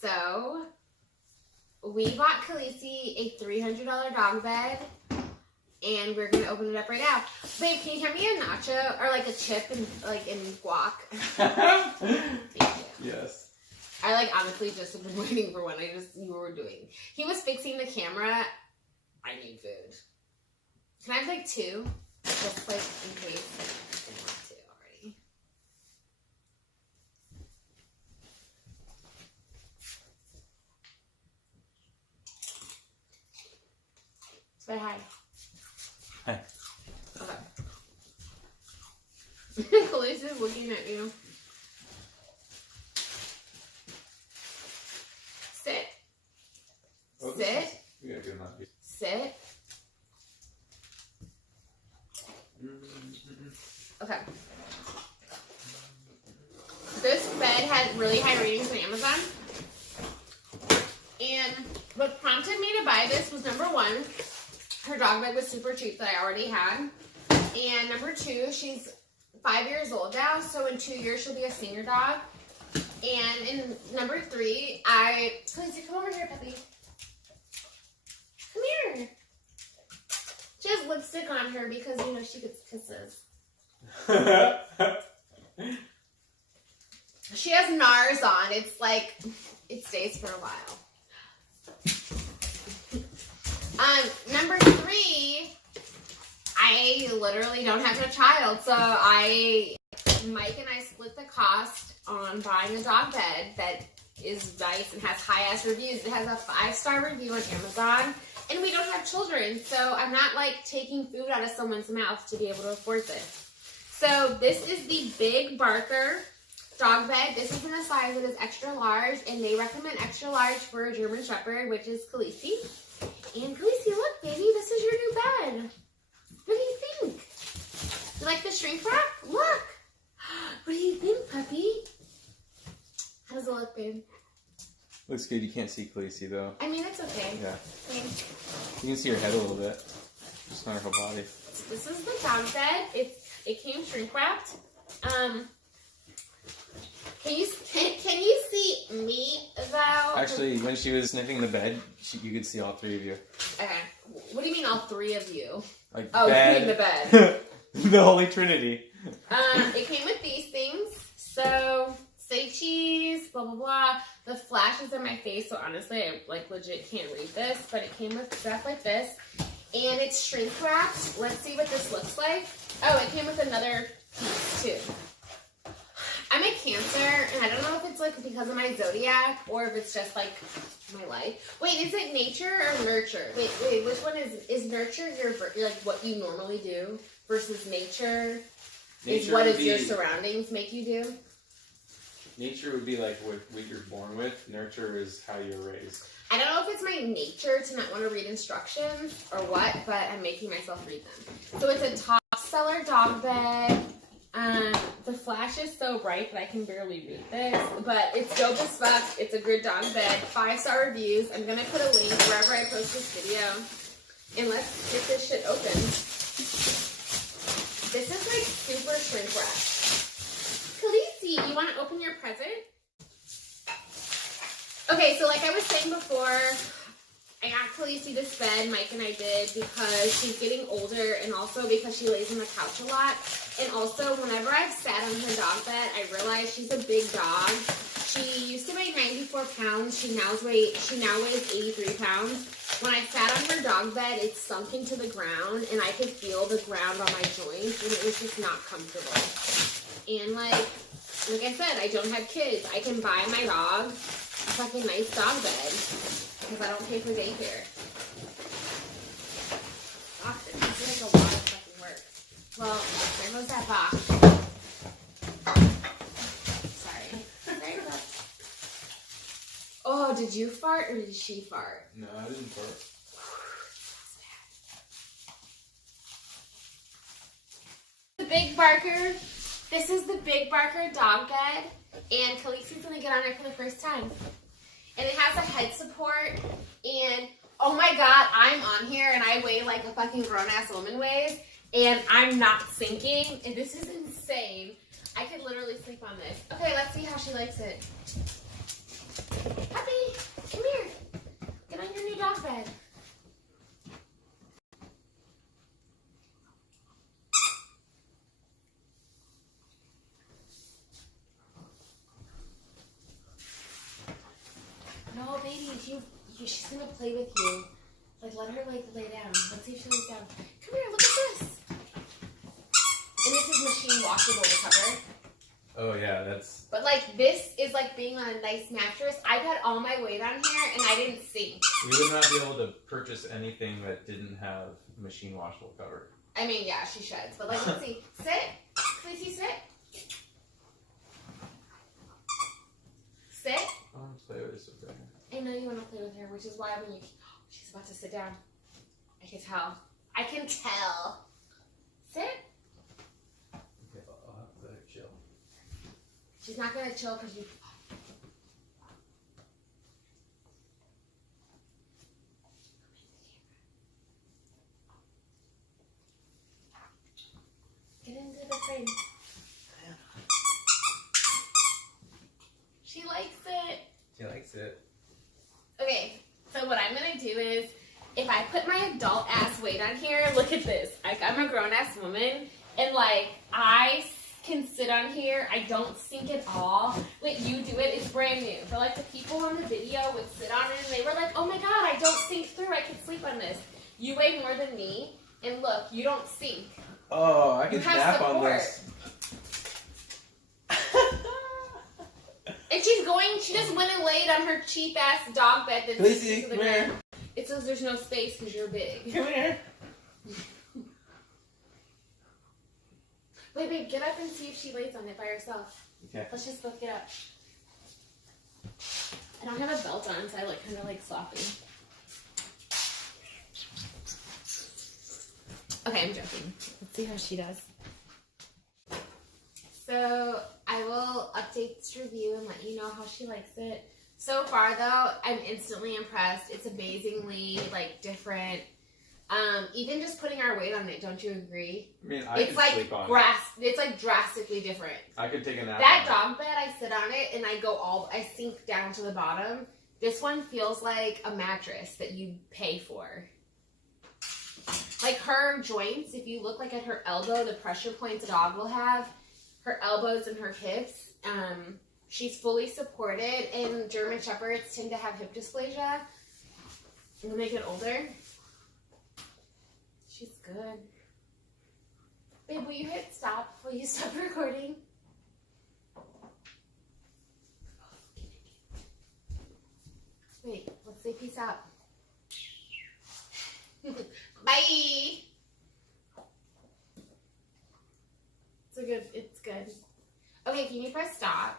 So, we bought Khaleesi a $300 dog bed, and we're gonna open it up right now. Babe, can you hand me a nacho or like a chip and guac? Thank you. Yes. I like honestly just have been waiting for one. You were doing. He was fixing the camera. I need food. Can I have like two? Just like in case I didn't want to already. Say hi. Hi. Okay. Khaleesi's looking at you. Sit. Oh, Sit. We gotta get him out here. Sit. Okay. This bed had really high ratings on Amazon. And what prompted me to buy this was number one, her dog bed was super cheap that I already had. And number two, she's 5 years old now, so in 2 years she'll be a senior dog. And in number three, Khaleesi, come over here, puppy. Come here. She has lipstick on her because, you know, she gets kisses. She has NARS on. It's like, it stays for a while. Number three, I literally don't have a child, so Mike and I split the cost on buying a dog bed that is nice and has high-ass reviews. It has a 5-star review on Amazon, and we don't have children, so I'm not like taking food out of someone's mouth to be able to afford this. So this is the Big Barker dog bed. This is in a size that is extra large, and they recommend extra large for a German Shepherd, which is Khaleesi. And Khaleesi, look, baby, this is your new bed. What do you think? You like the shrink wrap? Look. What do you think, puppy? How does it look, babe? Looks good. You can't see Khaleesi though. I mean, it's okay. Yeah. Okay. You can see her head a little bit. Just not her whole body. This is the dog bed. It came shrink wrapped. Can you see me though? Actually, when she was sniffing the bed, you could see all three of you. Okay. What do you mean all three of you? Like bed. The bed. The Holy Trinity. It came with these things. So, say cheese, blah, blah, blah. The flash is in my face, so honestly, I like legit can't read this, but it came with stuff like this. And it's shrink wrapped. Let's see what this looks like. Oh, it came with another piece too. I'm a Cancer, and I don't know if it's like because of my zodiac or if it's just like my life. Wait, is it nature or nurture? Wait, which one is nurture your like what you normally do versus nature is what is your surroundings make you do? Nature would be like what you're born with. Nurture is how you're raised. I don't know if it's my nature to not want to read instructions or what, but I'm making myself read them. So it's a top seller dog bed. The flash is so bright that I can barely read this, but it's dope as fuck. It's a good dog bed. 5-star reviews. I'm gonna put a link wherever I post this video. And let's get this shit open. This is like super shrink wrapped. Khaleesi, you want to open your present? Okay, so like I was saying before, I got Khaleesi this bed, Mike and I did, because she's getting older and also because she lays on the couch a lot. And also, whenever I've sat on her dog bed, I realize she's a big dog. She used to weigh 94 pounds. She now weighs 83 pounds. When I sat on her dog bed, it sunk into the ground, and I could feel the ground on my joints, and it was just not comfortable. And like I said, I don't have kids. I can buy my dog a fucking nice dog bed because I don't pay for daycare. Fuck, this is like a lot of fucking work. Well, there goes that box. Sorry about that. Oh, did you fart or did she fart? No, I didn't fart. The Big Barker. This is the Big Barker dog bed, and Khaleesi's gonna get on it for the first time. And it has a head support, and oh my god, I'm on here and I weigh like a fucking grown-ass woman weighs, and I'm not sinking, and this is insane. I could literally sleep on this. Okay, let's see how she likes it. Puppy, come here. Get on your new dog bed. No, baby, she's gonna play with you. Like, let her like lay down. Let's see if she lays down. Come here, look at this. And this is machine washable, the cover. Oh yeah, that's. But like, this is like being on a nice mattress. I got all my weight on here, and I didn't sink. You would not be able to purchase anything that didn't have machine washable cover. I mean, yeah, she should. But like, let's see. Sit. Khaleesi, sit. Sit. I want to play with this with her. I know you want to play with her, which is why when you... She's about to sit down. I can tell. I can tell. Sit. Okay, I'll have to let her chill. She's not going to chill because you... Get into the frame. She likes it. She likes it. Okay, so what I'm gonna do is, if I put my adult ass weight on here, look at this. Like, I'm a grown ass woman, and like, I can sit on here. I don't sink at all. Like, you do it, it's brand new. But like, the people on the video would sit on it, and they were like, oh my god, I don't sink through. I can sleep on this. You weigh more than me, and look, you don't sink. Oh, I can You have nap on support. this. And she just went and laid on her cheap ass dog bed that's Khaleesi, to the come here. ground. It says there's no space because you're big. Come here. Wait, babe, get up and see if she lays on it by herself. Okay. Let's just both get up. I don't have a belt on, so I look kind of like sloppy. Okay, I'm joking. Let's see how she does. So I will update this review and let you know how she likes it. So far, though, I'm instantly impressed. It's amazingly like different. Even just putting our weight on it, don't you agree? I mean, I It's could like sleep on it. it's like drastically different. I could take a nap. That on dog bed, I sit on it and I sink down to the bottom. This one feels like a mattress that you pay for. Like her joints, if you look like at her elbow, the pressure points a dog will have, her elbows and her hips, she's fully supported, and German Shepherds tend to have hip dysplasia when they get older. She's good. Babe, will you hit stop? Will you stop recording? Wait, let's say peace out. Bye! It's good. Okay, can you press stop?